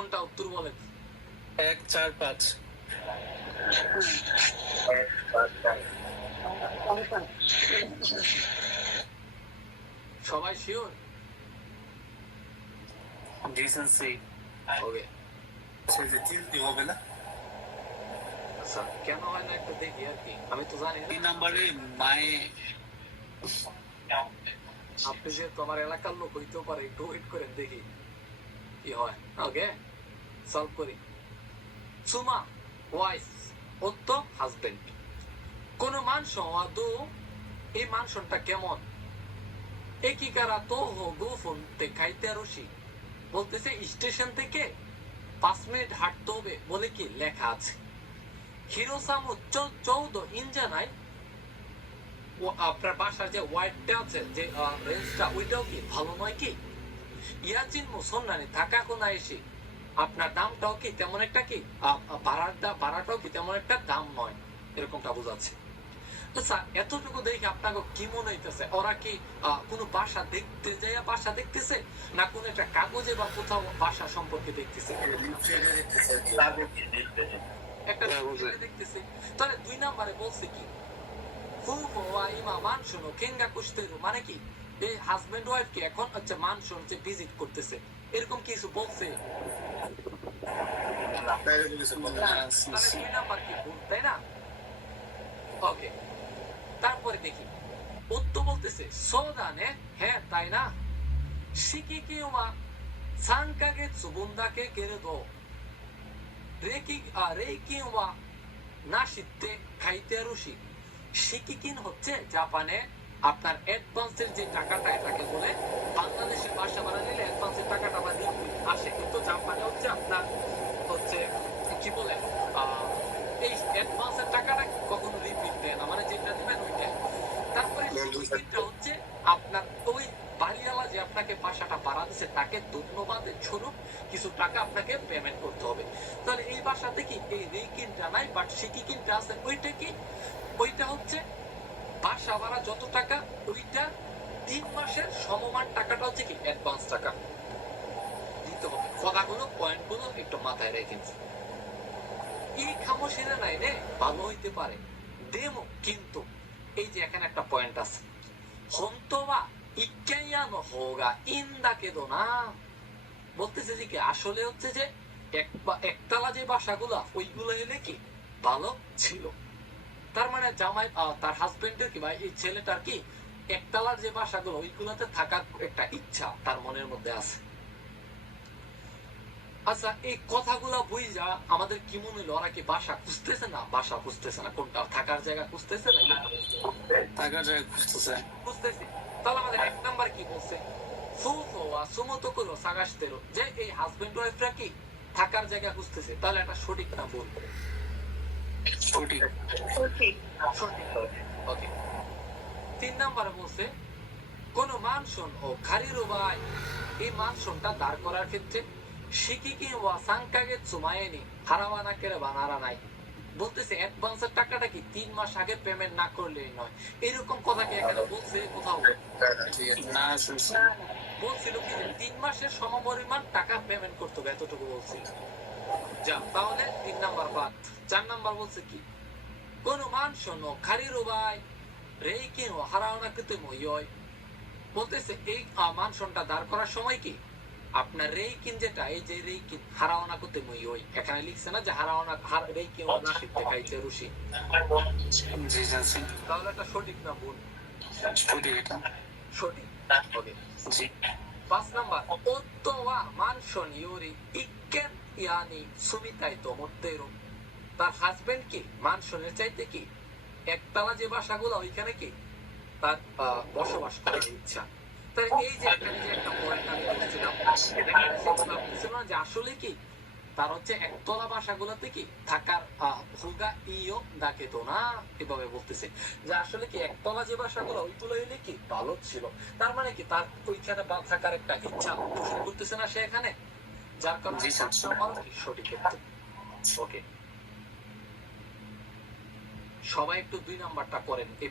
কোনটা উত্তর বলেন? 1 4 5 সবাই শিওর? ডিসেন্সি ওকে, সে যে চিন্তি হবে না। আচ্ছা কেন হয় না একটু দেখি আর কি, আমি তো জানি না। 3 নম্বরে মায়ে আপনি যে তোমার এলাকার লোক হইতেও পারে, একটু ওয়েট করেন দেখি কি হয়। ওকে, সলভ করি। সুমা ওয়াইফ অত্য হাজবেন্ড কোন মানসন আদৌ এই মানসনটা কেমন? একই কারা তো হগু ফোনতে খাইতে রসি বলতেছে স্টেশন থেকে 5 মিনিট হাঁটতে হবে বলে কি লেখা আছে। হিরোসামু 14 ইঞ্জানায় ও আপনার বাসার যে ওয়াইডটা আছে, যে রেঞ্জটা, ওইটাও কি ভালো নয় কি? ইয়াজিন মুসন্নানি থাকা কোনা এসে আপনার দামটাও কি তেমন একটা কি ভাড়াটাও কি তেমন একটা দাম নয়, এরকমটা বোঝাচ্ছে। আচ্ছা এতটুকু দেখে আপনাকে কি মনে হইতেছে? ওরা কি কোনো বাসা দেখতে যায়, বাসা দেখতেছে, না কোন একটা কাগজে বা কোথাও বাসা সম্পর্কে দেখতেছে? একটা দেখতেছে। তাহলে 2 নম্বরে বলছে কি ফুফো ইমা মানসুন কেঙ্গা কুস্তেরু, মানে কি এই হাজবেন্ড ওয়াইফ কি এখন হচ্ছে মানসুন যে ভিজিট করতেছে, এরকম কিছু বলছে? তাহলে 2 নাম্বার কি ভুল, তাই না? ওকে, তারপরে দেখি উত্তর বলতেছে সোদানে, হ্যাঁ তাই না। শিকিকি ওয়া 3ヶ月分だけけれどレイキンはなしって書いてあるし、শিকিকিন হচ্ছে জাপানে আপনার অ্যাডভান্সের যে টাকাটা, এটাকে বলে বাংলাদেশে বাসা ভাড়া নিলে অ্যাডভান্সের টাকাটা বা দিয়ে আসে, কিন্তু জাপানে হচ্ছে আপনার হচ্ছে কি বলে এই অ্যাডভান্সের টাকাটা কখনো রিপিট দেয় না, মানে যেটা দিবেন ওইটা। তারপরে শিকিকিনটা হচ্ছে আপনার ওই বাড়িওয়ালা যে আপনাকে বাসাটা ভাড়া দিচ্ছে তাকে ধন্যবাদের স্বরূপ কিছু টাকা আপনাকে পেমেন্ট করতে হবে। তাহলে এই বাসাতে কি এই রেইকিনটা নাই, বাট শিকিকিনটা আছে। ওইটা কি? ওইটা হচ্ছে বাসা ভাড়া যত টাকা, ওইটা 3 মাসের সমমান টাকাটা হচ্ছে কি অ্যাডভান্স টাকা দিতে হবে। কথাগুলো পয়েন্টগুলো একটু মাথায় রেখেন। এই খামোশিরা নাই রে ভালো হইতে পারে দেমো, কিন্তু এই যে এখানে একটা পয়েন্ট আছে, হন্তবা ইক্কাইয়া নো হোগা ইন দা কেদো না, বলতেছে যে কি আসলে হচ্ছে যে একতলা যে বাসাগুলো ওইগুলো এলে কি ভালো ছিল। তার মানে জামাই তার হাজবেন্ডের কি বা এই ছেলেটার কি একতলার যে বাসাগুলো ওইগুলোতে থাকার একটা ইচ্ছা তার মনের মধ্যে আছে। আচ্ছা এই কথাগুলো বুঝা আমাদের কি মনে হলো, ওরা কি বাসা খুঁজতেছে না বাসা খুঁজতেছে না, কোনটা থাকার জায়গা খুঁজতেছে না থাকার জায়গা খুঁজতেছে? খুঁজতেছে। তাহলে আমাদের 1 নাম্বার কি বলছে, ফুফো ওয়া সুমোতোকুরো সাগাশতেরো, যে এই হাজবেন্ড ওয়াইফরা কি থাকার জায়গা খুঁজতেছে। তাহলে এটা সঠিক না ভুল? সঠিক। সঠিক। ওকে, 3 নাম্বারে বলছে কোন মানসন ও খারিরো বাই এই মানসনটা দাঁড় করার ক্ষেত্রে শিকিকি ওয়া 3ヶ月前に払わなければならない, বলতেছে অ্যাডভান্সের টাকাটা কি 3 মাস আগে পেমেন্ট না করলেই নয়, এরকম কথা কি এখানে বলছে কোথাও? না, বলছিল কি 3 মাসের সমপরিমাণ টাকা পেমেন্ট করতে হবে, এতটুকু বলছিল। যা, তাহলে 3 নাম্বার বাদ। 4 নাম্বার বলছে কি কোন মানসন ও খারিরো বাই রেইকিন ও হারাওনাকুতে মইয়, বলতেছে এই মানসনটা দাঁড় করার সময় কি আপনার রেইকিন যেটা, এই যে রেইকিন হারাওনা করতে মই ওই এখানে লিখছে না যে হারাওনা রেইকিন না শিখতে খাইছে রুশি। তাহলে এটা সঠিক না ভুল? সঠিক। এটা সঠিক। ওকে, জি। 5 নাম্বার ওত্তো ওয়া মানসন ইউরি ইক্কেন ইয়ানি সুমিতাই তো মত্তেরো, তার হাজবেন্ড কি মানসনের চাইতে কি একতলা যে বাসাগুলো ওইখানে কি তার বসবাস করার ইচ্ছা। তাহলে এই যে এখানে যে একটা পয়েন্ট আমি বলছিলাম, বলছিলাম যে আসলে কি তার হচ্ছে একতলা বাসাগুলোতে কি থাকার হোগা ইও ডাকে তো না, এভাবে বলতেছে যে আসলে কি একতলা যে বাসাগুলো ওইগুলো এলে কি ভালো ছিল। তার মানে কি তার ওইখানে থাকার একটা ইচ্ছা পোষণ করতেছে না সে এখানে, যার কারণে সঠিক। ওকে, সবাই একটু 2 নাম্বারটা করেন এই